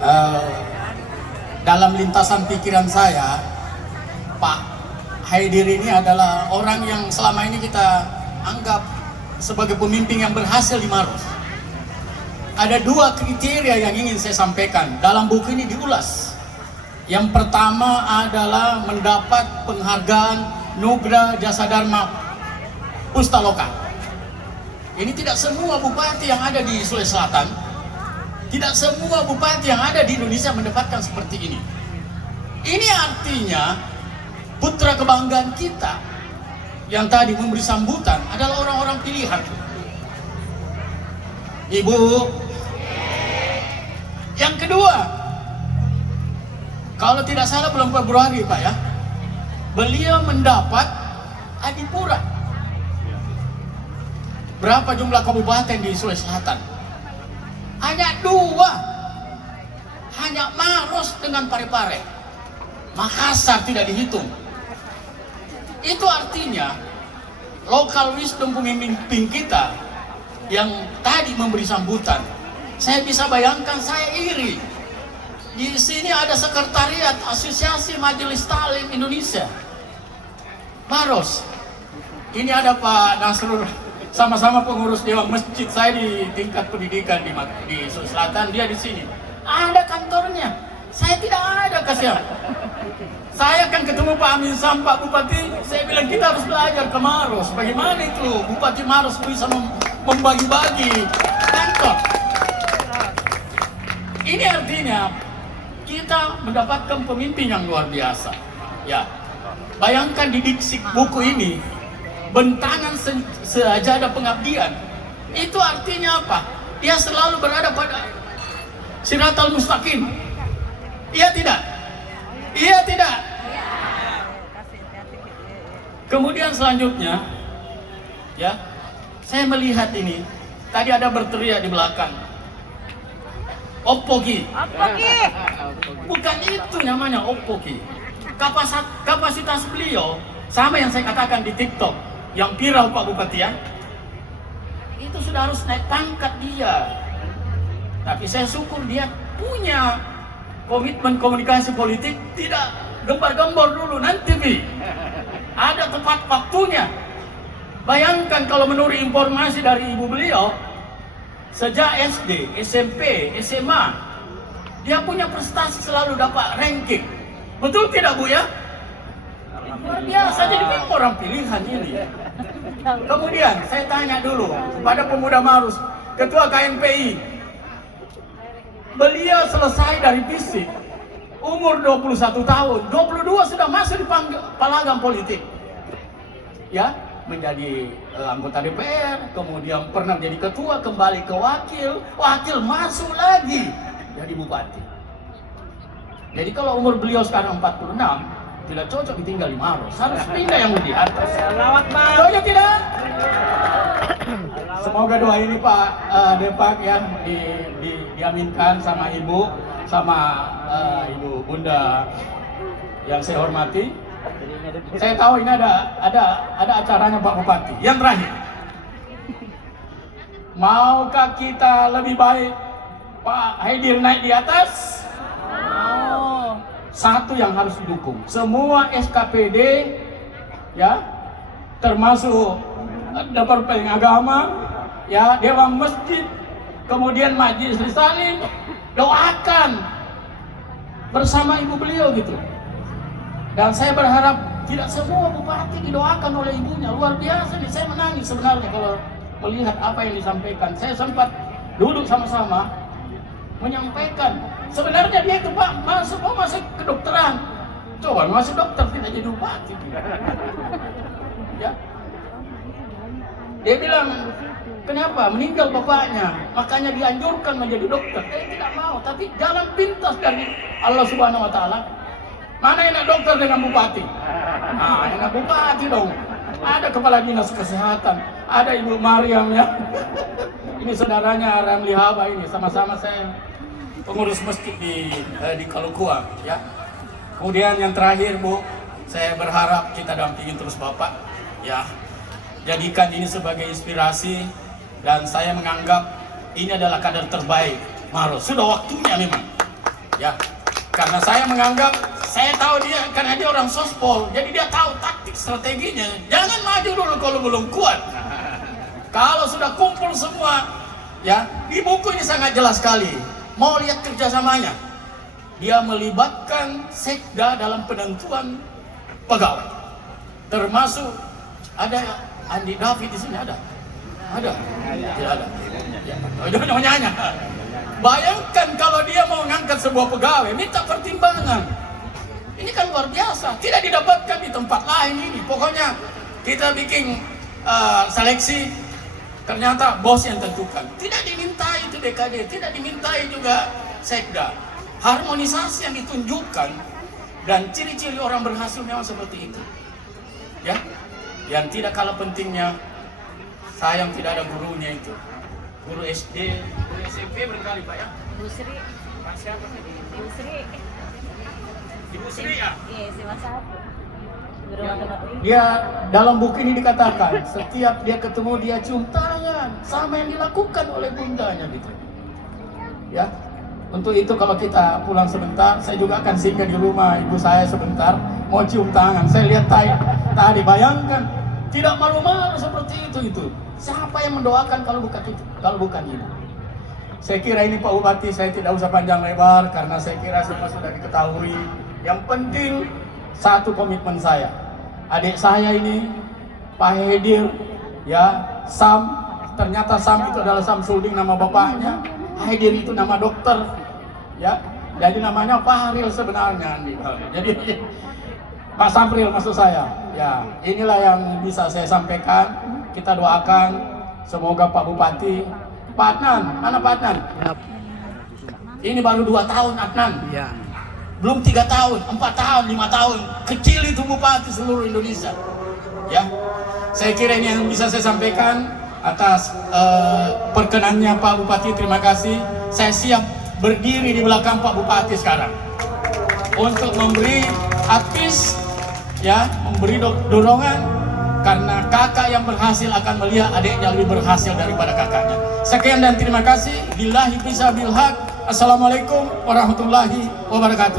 eh, dalam lintasan pikiran saya, Pak Haidir ini adalah orang yang selama ini kita anggap sebagai pemimpin yang berhasil di Maros. Ada dua kriteria yang ingin saya sampaikan dalam buku ini diulas. Yang pertama adalah mendapat penghargaan Nugra Jasa Dharma Pustaloka. Ini tidak semua bupati yang ada di Sulawesi Selatan, tidak semua bupati yang ada di Indonesia mendapatkan seperti ini. Ini artinya putra kebanggaan kita yang tadi memberi sambutan adalah orang-orang pilihan. Ibu, yang kedua, kalau tidak salah bulan Februari Pak ya, beliau mendapat Adipura. Berapa jumlah kabupaten di Sulawesi Selatan? Hanya dua, hanya Maros dengan Parepare. Makassar tidak dihitung. Itu artinya local wisdom pemimpin kita yang tadi memberi sambutan. Saya bisa bayangkan, saya iri. Di sini ada sekretariat Asosiasi Majelis Taklim Indonesia Maros. Ini ada Pak Nasrul, sama-sama pengurus dewan masjid saya di tingkat pendidikan di Sulawesi Selatan. Dia di sini. Ada kantornya. Saya tidak ada, kasihan. Saya kan ketemu Pak Amin Sam, Pak Bupati. Saya bilang kita harus belajar ke Maros. Bagaimana itu Bupati Maros bisa membagi-bagi kantor. Ini artinya kita mendapatkan pemimpin yang luar biasa. Ya, bayangkan di diksi buku ini, bentangan sejadah pengabdian. Itu artinya apa? Dia selalu berada pada Siratal Mustaqim. Iya tidak? Iya tidak? Kemudian selanjutnya, ya, saya melihat ini. Tadi ada berteriak di belakang. Oppoki. Bukan itu namanya Oppoki. Kapasitas beliau sama yang saya katakan di TikTok, yang viral Pak Bupati ya. Itu sudah harus naik pangkat dia. Tapi saya syukur dia punya komitmen komunikasi politik, tidak gembar-gembor dulu nanti Bi. Ada tepat waktunya. Bayangkan kalau menurut informasi dari ibu beliau, sejak SD, SMP, SMA, dia punya prestasi selalu dapat ranking. Betul tidak Bu ya? Luar biasa, jadi memang orang pilihan ini. Kemudian saya tanya dulu kepada pemuda Maros, Ketua KMPI. Beliau selesai dari fisik, umur 21 tahun, 22 sudah masuk di palagan politik. Ya, menjadi anggota DPR, kemudian pernah jadi ketua, kembali ke wakil masuk lagi jadi bupati. Jadi kalau umur beliau sekarang 46, tidak cocok ditinggal di Maros, harus pindah yang di atas. Selamat Bang. Cocok tidak? Semoga doa ini Pak Depak ya diaminkan sama Ibu, sama Ibu Bunda yang saya hormati. Saya tahu ini ada acaranya Pak Bupati. Yang terakhir, maukah kita lebih baik Pak Haidir naik di atas? Satu yang harus didukung, semua SKPD ya, termasuk Departemen Agama ya, Dewan Masjid, kemudian Majelis Taklim, doakan bersama ibu beliau gitu. Dan saya berharap tidak semua bupati didoakan oleh ibunya. Luar biasa nih, saya menangis sebenarnya kalau melihat apa yang disampaikan. Saya sempat duduk sama-sama menyampaikan, sebenarnya dia itu Pak masuk kedokteran. Coba masuk dokter tidak jadi bupati. Ya. Dia bilang, kenapa? Meninggal bapaknya, makanya dianjurkan menjadi dokter. Saya tidak mau, tapi jalan pintas dari Allah Subhanahu Wa Taala. Mana enak dokter dengan bupati? Nah, enak bupati dong. Ada kepala dinas kesehatan, ada Ibu Mariam ya. Ini saudaranya Ramli Haba ini, sama-sama saya pengurus masjid di Kalukua ya. Kemudian yang terakhir Bu, saya berharap kita dampingin terus Bapak ya. Jadikan ini sebagai inspirasi, dan saya menganggap ini adalah kader terbaik Maros. Sudah waktunya memang Ya, karena saya menganggap, saya tahu dia, karena dia orang sospol, jadi dia tahu taktik strateginya. Jangan maju dulu kalau belum kuat. Kalau sudah kumpul semua, ya, di buku ini sangat jelas sekali. Mau lihat kerjasamanya, dia melibatkan sekda dalam penentuan pegawai, termasuk ada Andi David di sini ada, tidak ada, ya, nyonya. Bayangkan kalau dia mau ngangkat sebuah pegawai, minta pertimbangan. Ini kan luar biasa, tidak didapatkan di tempat lain ini. Pokoknya kita bikin seleksi, ternyata bos yang tentukan. Tidak dimintai itu DKD, tidak dimintai juga sekda. Harmonisasi yang ditunjukkan dan ciri-ciri orang berhasil memang seperti itu. Ya, yang tidak kalah pentingnya, sayang tidak ada gurunya itu. Guru SD, guru SMP berkali Pak ya? Ibu Sri. Pak siapa tadi? Ibu Sri. Ibu Sri ya? Iya, SMA 1. Guru matematika. Dia dalam buku ini dikatakan, setiap dia ketemu dia cium tangan, sama yang dilakukan oleh bundanya gitu. Ya, untuk itu kalau kita pulang sebentar, saya juga akan singgah di rumah ibu saya sebentar, mau cium tangan. Saya lihat tadi, bayangkan, tidak malu-malu seperti itu. Siapa yang mendoakan kalau bukan itu, kalau bukan ibu? Saya kira ini Pak Bupati, saya tidak usah panjang lebar karena saya kira semua sudah diketahui. Yang penting satu komitmen saya, adik saya ini Pak Hedir, ya, Sam, ternyata Sam itu adalah Samsuddin nama bapaknya, Hedir itu nama dokter, ya, jadi namanya Fahril sebenarnya. Jadi Pak Sampril maksud saya, ya, inilah yang bisa saya sampaikan. Kita doakan semoga Pak Bupati, Pak Adnan, mana Pak Adnan? Ini baru 2 tahun Adnan. Ya. Belum 3 tahun, 4 tahun, 5 tahun. Kecil itu Bupati seluruh Indonesia. Ya, saya kira ini yang bisa saya sampaikan atas perkenannya Pak Bupati. Terima kasih. Saya siap berdiri di belakang Pak Bupati sekarang untuk memberi advice, ya, memberi dorongan. Karena kakak yang berhasil akan melihat adiknya lebih berhasil daripada kakaknya. Sekian dan terima kasih. Billahi fisabilillah. Assalamualaikum warahmatullahi wabarakatuh.